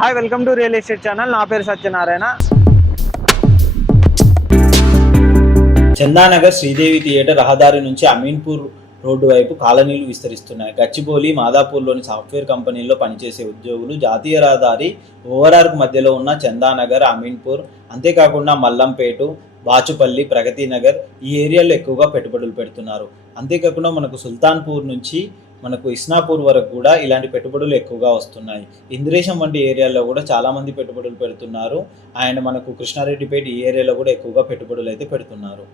Hi welcome to real estate channel. నా పేరు Satyanarayana. Chandanagar Sridevi theatre రహదారి నుంచి అమీన్పూర్ రోడ్డు వైపు కాలనీలు విస్తరిస్తున్నాయి. గచ్చిబౌలి, మాదాపూర్లోని సాఫ్ట్వేర్ కంపెనీల్లో పనిచేసే ఉద్యోగులు జాతీయ రహదారి ఓఆర్ఆర్కు మధ్యలో ఉన్న చందానగర్, అమీన్పూర్, అంతేకాకుండా మల్లంపేట, బాచుపల్లి, ప్రగతి నగర్ ఈ ఏరియాలో ఎక్కువగా పెట్టుబడులు పెడుతున్నారు. అంతేకాకుండా మనకు సుల్తాన్పూర్ నుంచి మనకు ఇస్నాపూర్ వరకు కూడా ఇలాంటి పెట్టుబడులు ఎక్కువగా వస్తున్నాయి. ఇంద్రేశం వంటి ఏరియాలో కూడా చాలామంది పెట్టుబడులు పెడుతున్నారు. అండ్ మనకు కృష్ణారెడ్డిపేట ఈ ఏరియాలో కూడా ఎక్కువగా పెట్టుబడులు అయితే పెడుతున్నారు.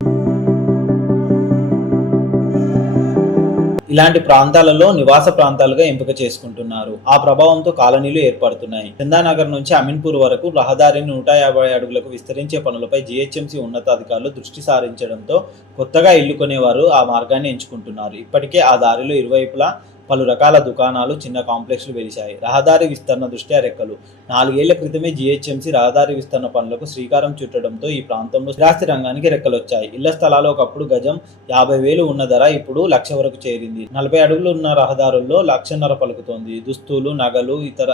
ఇలాంటి ప్రాంతాలలో నివాస ప్రాంతాలుగా ఎంపిక చేసుకుంటున్నారు. ఆ ప్రభావంతో కాలనీలు ఏర్పడుతున్నాయి. చందానగర్ నుంచి అమీన్పూర్ వరకు రహదారిని 150 అడుగులకు విస్తరించే పనులపై జీహెచ్ఎంసీ ఉన్నతాధికారులు దృష్టి సారించడంతో కొత్తగా ఇల్లు కొనేవారు ఆ మార్గాన్ని ఎంచుకుంటున్నారు. ఇప్పటికే ఆ దారిలో ఇరువైపులా పలు రకాల దుకాణాలు, చిన్న కాంప్లెక్స్లు వెలిశాయి. రహదారి విస్తరణ దృష్ట్యా రెక్కలు. 4 ఏళ్ల క్రితమే జీహెచ్ఎంసీ రహదారి విస్తరణ పనులకు శ్రీకారం చుట్టడంతో ఈ ప్రాంతంలో స్థిరాస్తి రంగానికి రెక్కలొచ్చాయి. ఇళ్ల స్థలాలు ఒకప్పుడు గజం 50,000 ఉన్న ధర ఇప్పుడు 1,00,000 వరకు చేరింది. 40 అడుగులు ఉన్న రహదారుల్లో 1,50,000 పలుకుతోంది. దుస్తులు, నగలు, ఇతర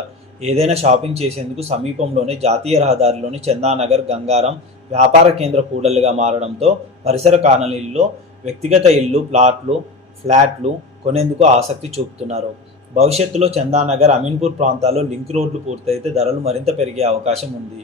ఏదైనా షాపింగ్ చేసేందుకు సమీపంలోనే జాతీయ రహదారిలోని చందానగర్, గంగారం వ్యాపార కేంద్ర కూడళ్లుగా మారడంతో పరిసర కాలనీల్లో వ్యక్తిగత ఇళ్లు, ప్లాట్లు, ఫ్లాట్లు కొనేందుకు ఆసక్తి చూపుతున్నారు. భవిష్యత్తులో చందానగర్, అమీన్పూర్ ప్రాంతాల్లో లింక్ రోడ్లు పూర్తయితే ధరలు మరింత పెరిగే అవకాశం ఉంది.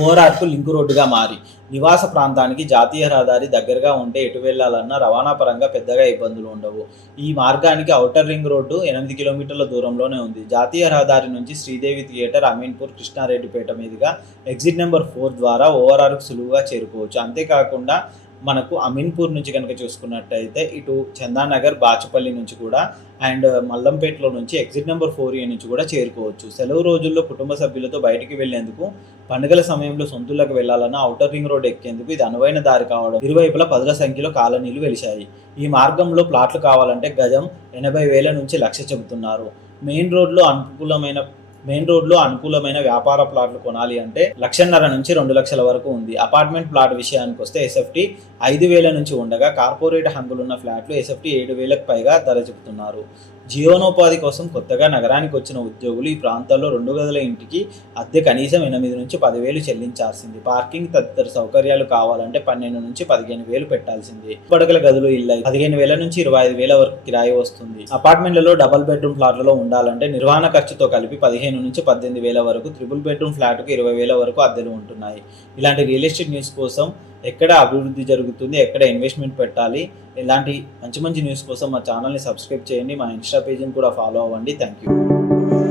ఓఆర్ఆర్కు లింక్ రోడ్డుగా మారి నివాస ప్రాంతానికి జాతీయ రహదారి దగ్గరగా ఉంటే ఎటు వెళ్లాలన్నా రవాణా పరంగా పెద్దగా ఇబ్బందులు ఉండవు. ఈ మార్గానికి ఔటర్ రింగ్ రోడ్డు 8 కిలోమీటర్ల దూరంలోనే ఉంది. జాతీయ రహదారి నుంచి శ్రీదేవి థియేటర్, అమీన్పూర్, కృష్ణారెడ్డిపేట మీదుగా ఎగ్జిట్ నెంబర్ 4 ద్వారా ఓఆర్ఆర్కు సులువుగా చేరుకోవచ్చు. అంతేకాకుండా మనకు అమీన్పూర్ నుంచి కనుక చూసుకున్నట్టయితే ఇటు చందానగర్, బాచుపల్లి నుంచి కూడా అండ్ మల్లంపేటలో నుంచి ఎగ్జిట్ నెంబర్ 4A నుంచి కూడా చేరుకోవచ్చు. సెలవు రోజుల్లో కుటుంబ సభ్యులతో బయటికి వెళ్లేందుకు, పండుగల సమయంలో సొంతూళ్లకు వెళ్లాలన్నా ఔటర్ రింగ్ రోడ్ ఎక్కేందుకు ఇది అనువైన దారి కావడం ఇరువైపులా 10ల సంఖ్యలో కాలనీలు వెలిశాయి. ఈ మార్గంలో ప్లాట్లు కావాలంటే గజం 80,000 నుంచి 1,00,000 చెబుతున్నారు. మెయిన్ రోడ్లో అనుకూలమైన వ్యాపార ప్లాట్లు కొనాలి అంటే 1,50,000 నుంచి 2,00,000 వరకు ఉంది. అపార్ట్మెంట్ ప్లాట్ విషయానికి వస్తే ఎస్ఎఫ్టీ 5,000 నుంచి ఉండగా కార్పొరేట్ హంగులున్న ఫ్లాట్లు ఎస్ఎఫ్టీ 7,000కు పైగా ధర చెబుతున్నారు. జీవనోపాధి కోసం కొత్తగా నగరానికి వచ్చిన ఉద్యోగులు ఈ ప్రాంతాల్లో 2 గదుల ఇంటికి అద్దె కనీసం 8 నుంచి 10,000 చెల్లించాల్సింది. పార్కింగ్ తదితర సౌకర్యాలు కావాలంటే 12 నుంచి 15,000 పెట్టాల్సింది. పడకల గదులు ఇల్లు 15,000 నుంచి 25,000 వరకు కిరాయి వస్తుంది. అపార్ట్మెంట్లలో డబుల్ బెడ్రూమ్ ఫ్లాట్లలో ఉండాలంటే నిర్వహణ ఖర్చుతో కలిపి 15 నుంచి 18,000 వరకు, ట్రిపుల్ బెడ్రూమ్ ఫ్లాట్కు 20,000 వరకు అద్దెలు ఉంటున్నాయి. ఇలాంటి రియల్ ఎస్టేట్ న్యూస్ కోసం ఎక్కడ అభివృద్ధి జరుగుతుంది, ఎక్కడ ఇన్వెస్ట్మెంట్ పెట్టాలి, ఇలాంటి మంచి న్యూస్ కోసం మా ఛానల్ని సబ్స్క్రైబ్ చేయండి. మా ఇన్స్టా పేజ్ని కూడా ఫాలో అవ్వండి. Thank you.